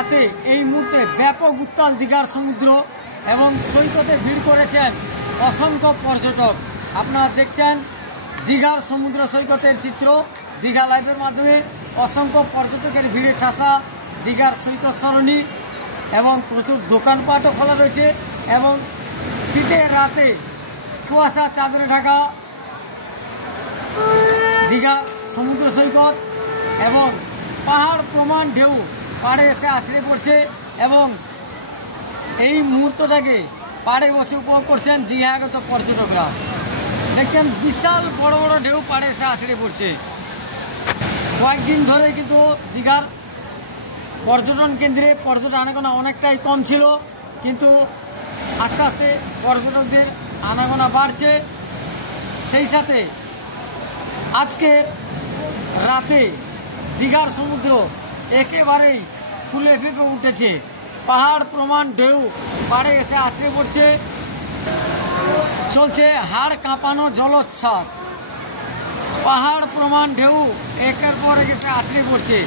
রাতে এই মুহূর্তে ব্যাপক উত্তাল দীঘার সমুদ্র এবং সৈকতে ভিড় করেছেন অসংখ্য পর্যটক। আপনারা দেখছেন দীঘার সমুদ্র সৈকতের চিত্র দীঘা লাইভের মাধ্যমে। অসংখ্য পর্যটকের ভিড়ে ঠাসা দীঘার সৈকত সরণি এবং প্রচুর দোকানপাটও খোলা রয়েছে এবং শীতের রাতে কুয়াশা চাদরে ঢাকা দীঘা সমুদ্র সৈকত এবং পাহাড় প্রমাণ ঢেউ পাড়ে এসে আছড়ে পড়ছে এবং এই মুহূর্তটাকে পাড়ে বসে উপভোগ করছেন দীঘাগত পর্যটকরা। দেখছেন বিশাল বড় বড় ঢেউ পাড়ে এসে আছড়ে পড়ছে। কয়েকদিন ধরে কিন্তু দীঘার পর্যটন কেন্দ্রে পর্যটন আনাগোনা অনেকটাই কম ছিল, কিন্তু আস্তে আস্তে পর্যটকদের আনাগোনা বাড়ছে। সেই সাথে আজকে রাতে দীঘার সমুদ্র একেবারেই ফুলে ফেঁপে উঠেছে। পাহাড় প্রমাণ ঢেউ পাড়ে এসে আছড়ে পড়ছে। চলছে হাড় কাঁপানো জলোচ্ছ্বাস। পাহাড় প্রমাণ ঢেউ একের পর এক এসে আছড়ে পড়ছে।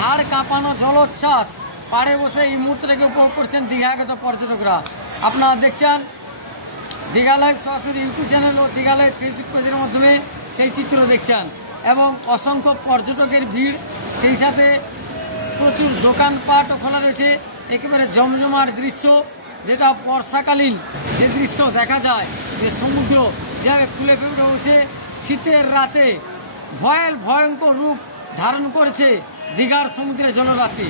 হাড় কাঁপানো জলোচ্ছ্বাস পাড়ে বসে এই মুহূর্তটাকে উপভোগ করছেন দীঘাগত পর্যটকরা। আপনারা দেখছেন দীঘা লাইভ সরাসরি ইউটিউব চ্যানেল ও দীঘা লাইভ ফেসবুক পেজের মাধ্যমে সেই চিত্র দেখছেন এবং অসংখ্য পর্যটকের ভিড়, সেই সাথে প্রচুর দোকানপাটও খোলা রয়েছে। একেবারে জমজমার দৃশ্য, যেটা বর্ষাকালীন যে দৃশ্য দেখা যায়, যে সমুদ্র যেভাবে ফুলে ফেপে উঠছে। শীতের রাতে ভয়ঙ্কর রূপ ধারণ করেছে দীঘার সমুদ্রের জলরাশি।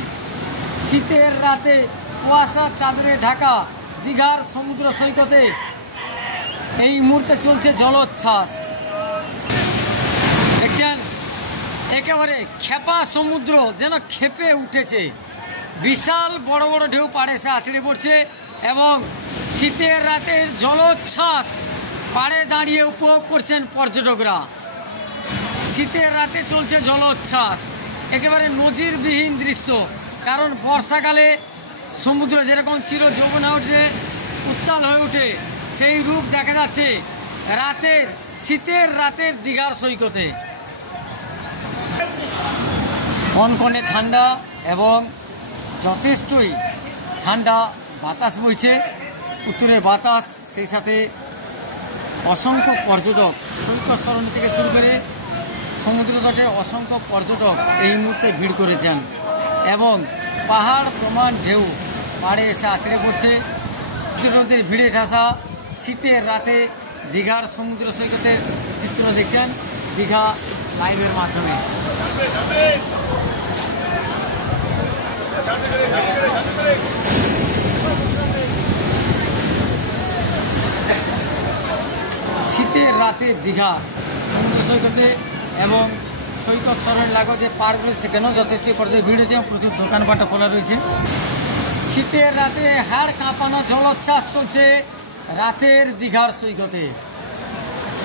শীতের রাতে কুয়াশা চাদরে ঢাকা দীঘার সমুদ্র সৈকতে এই মুহূর্তে চলছে জলোচ্ছ্বাস। দেখছেন একেবারে খেপা সমুদ্র যেন খেপে উঠেছে। বিশাল বড় বড় ঢেউ পাড়ে এসে আছড়ে পড়ছে এবং শীতের রাতের জলোচ্ছ্বাস পাড়ে দাঁড়িয়ে উপভোগ করছেন পর্যটকরা। শীতের রাতে চলছে জলোচ্ছ্বাস, একেবারে নজিরবিহীন দৃশ্য। কারণ বর্ষাকালে সমুদ্র যেরকম চির যৌবন হয়ে ওঠে, উত্তাল হয়ে ওঠে, সেই রূপ দেখা যাচ্ছে শীতের রাতের দীঘার সৈকতে। কনকনে ঠান্ডা এবং যথেষ্টই ঠান্ডা বাতাস বইছে, উত্তরে বাতাস। সেই সাথে অসংখ্য পর্যটক সৈকত সরণি থেকে শুরু করে সমুদ্র তটে অসংখ্য পর্যটক এই মুহূর্তে ভিড় করেছেন এবং পাহাড় প্রমাণ ঢেউ পাড়ে এসে আছড়ে পড়ছে। নদীর ভিড়ে ঠাসা শীতের রাতে দীঘার সমুদ্র সৈকতের চিত্র দেখছেন দীঘা লাইভের মাধ্যমে। শীতের রাতে দীঘা সমুদ্র সৈকতে এবং সৈকত সরণি লাগো যে পার্কগুলি, সেখানেও যথেষ্ট পর্যায়ে ভিড় হয়েছে, প্রচুর দোকানপাট খোলা রয়েছে। শীতের রাতে হাড় কাঁপানো জলোচ্ছ্বাস চলছে রাতের দীঘার সৈকতে।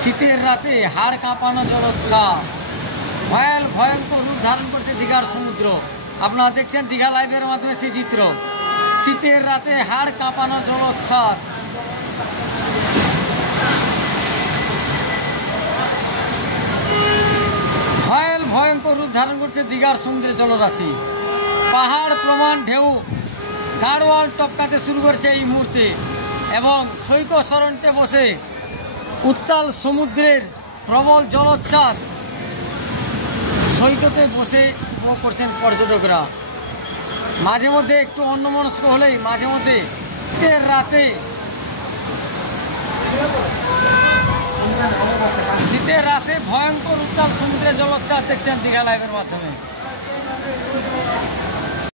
শীতের রাতে হাড় কাঁপানো জলোচ্ছ্বাস ভয়ঙ্কর রূপ ধারণ করছে দীঘার সমুদ্র। আপনারা দেখছেন দীঘা লাইভের মাধ্যমে সেই চিত্র। শীতের রাতে হাড় কাঁপানো জলোচ্ছ্বাস। ভয়ঙ্কর রূপ ধারণ করছে দীঘার সমুদ্রের জলরাশি। পাহাড় প্রমাণ ঢেউ গাড়োয়াল টপকাতে শুরু করছে এই মুহূর্তে এবং সৈকত সরণিতে বসে উত্তাল সমুদ্রের প্রবল জলোচ্ছ্বাস সৈকতে বসে উপভোগ করছেন পর্যটকরা। মাঝে মধ্যে একটু অন্যমনস্ক হলেই মাঝে মধ্যে শীতের রাতে ভয়ঙ্কর উত্তাল সমুদ্রের জলোচ্ছ্বাস দেখছেন দীঘা লাইভের মাধ্যমে।